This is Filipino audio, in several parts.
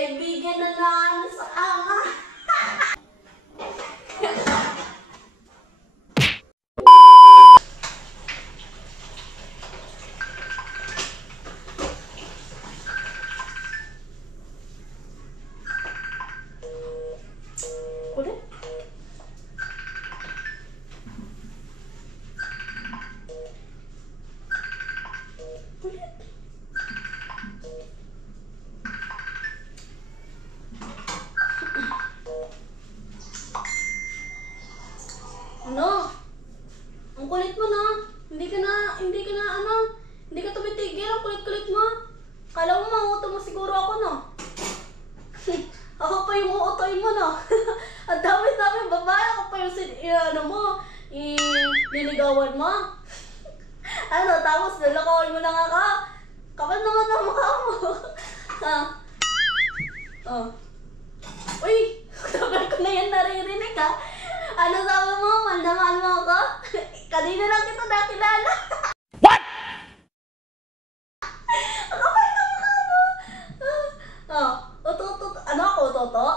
Kaibigan na naano sa ama. Kulit? Kulit? Ano? Ang kulit mo na. Hindi ka tumitigil. Ang kulit-kulit mo. Kala mo mauuto mo siguro ako, no? Ako pa yung uutoy mo, no? Ang dami-dami babae. Ako pa yung niligawan mo. Ano, tapos nalakawan mo na nga ka. Kapal naman ang mukha mo. Ha? Oh. Uy! Tagal ko na yan naririnig, ha? Ano sabi mo? Mandaman mo ako? Kanina lang kita nakilala. What? Ang kapal na mukha mo. Oh. Ano ako, Toto?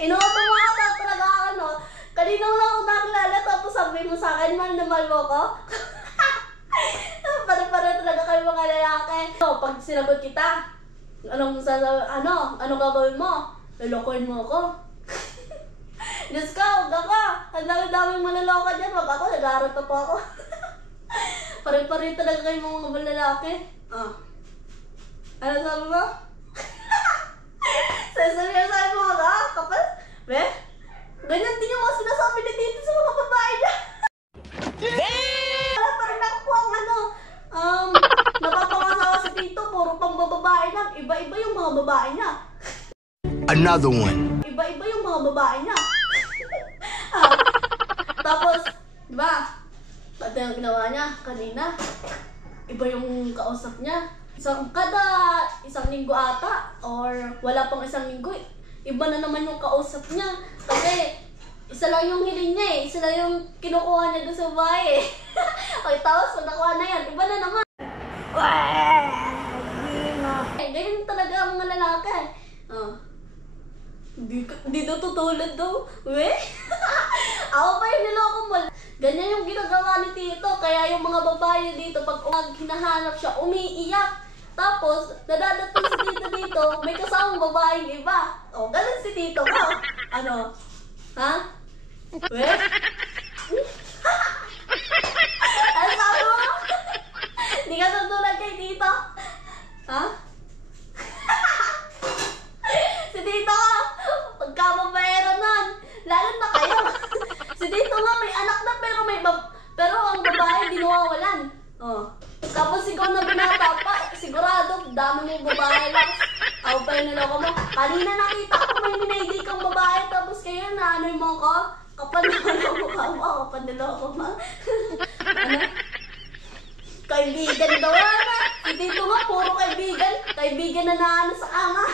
Inuuto mo ata talaga ano. Kanina lang ako nakilala tapos sabi mo sa akin, mahal mo ko? Pare-pare talaga kayo mga lalaki. So, pag sinagot kita, anong gagawin mo? Lalokohin mo ako? Diyos ka, huwag ka. Ang dami-daming malaloka dyan. Wag ako, nag-aaral pa po ako. Pare-pare talaga kayo mga lalaki. Ah. Ano sabi mo? Sabi mo ka? Kapal? Be? Ganyan din yung mga sinasabi ni Tito sa mga babae niya. Wala pa rin ako ang napapangasawa si Tito. Puro pang babae lang. Iba-iba yung mga babae niya. Another one. Iba-iba yung mga babae niya. Tapos, diba? Pati ang ginawa niya kanina. Iba yung kausap niya. Kada isang linggo ata, or wala pang isang linggo, iba na naman yung kausap niya. Kasi, isa lang yung hiling niya eh. Isa lang yung kinukuha niya doon sa bahay eh. Okay, tapos pag nakuha na yan, iba na naman. Ganyan talaga ang mga lalaki. Di daw tutulad daw. Weh? Ako pa yung niloko mo. Ganyan yung ginagawa ni Tito. Kaya yung mga babae dito, pag hinahanap siya, umiiyak. Tapos, nadadating si Tito dito, may kasamang babaeng iba. O, ganun si Tito ko. Ano? Ha? Weh? Ano sabi mo? Di ka tutulad kay Tito? Ha? Si Tito, pagkababaero nun, lalo na kayo. Si Tito nga may anak na pero ang babae di nawawalan. Oh. Tapos ikaw na binata pa, sigurado, dami mong babae lang. Ako pa yung niloko mo. Kanina nakita ko may minaidi kang babae, tapos kayo na ano mo ko? Kapal naman ang mukha mo, kapal niloko mo. Ano? Kaibigan daw na. Si Tito nga, puro kaibigan. Kaibigan na naano sa ama.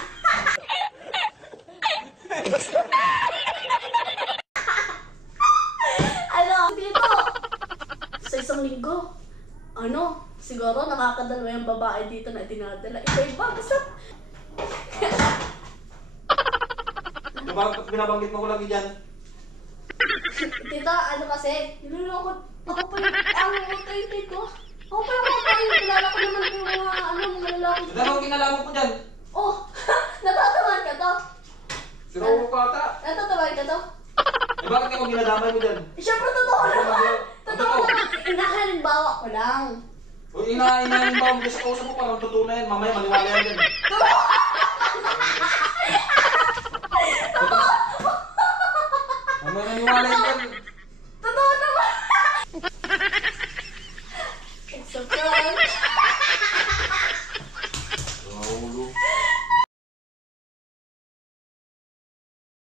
Ano, Tito? Sa isang linggo, siguro nakakadalawa yung babae dito na dinadala. Iba-iba, basta. Binabanggit mo ko lagi dyan. Tita, ano kasi, niluloko. Ako pa yung utay, Tito. Ako pa yung utay. Kilala ko naman yung mga lalaki. Dalawa kinalaman ko dyan. Oh, natatawan ka to? Sino ko ata? Natatawan ka to? Eh bakit ako ginadamay mo dyan? Siyempre, totoo naman. Totoo naman. Inahalimbawa ko lang. O inahalimbawa mo sa kausap mo parang totoo na yan. Mamaya maniwala yan dyan. Mamaya maniwala yan dyan.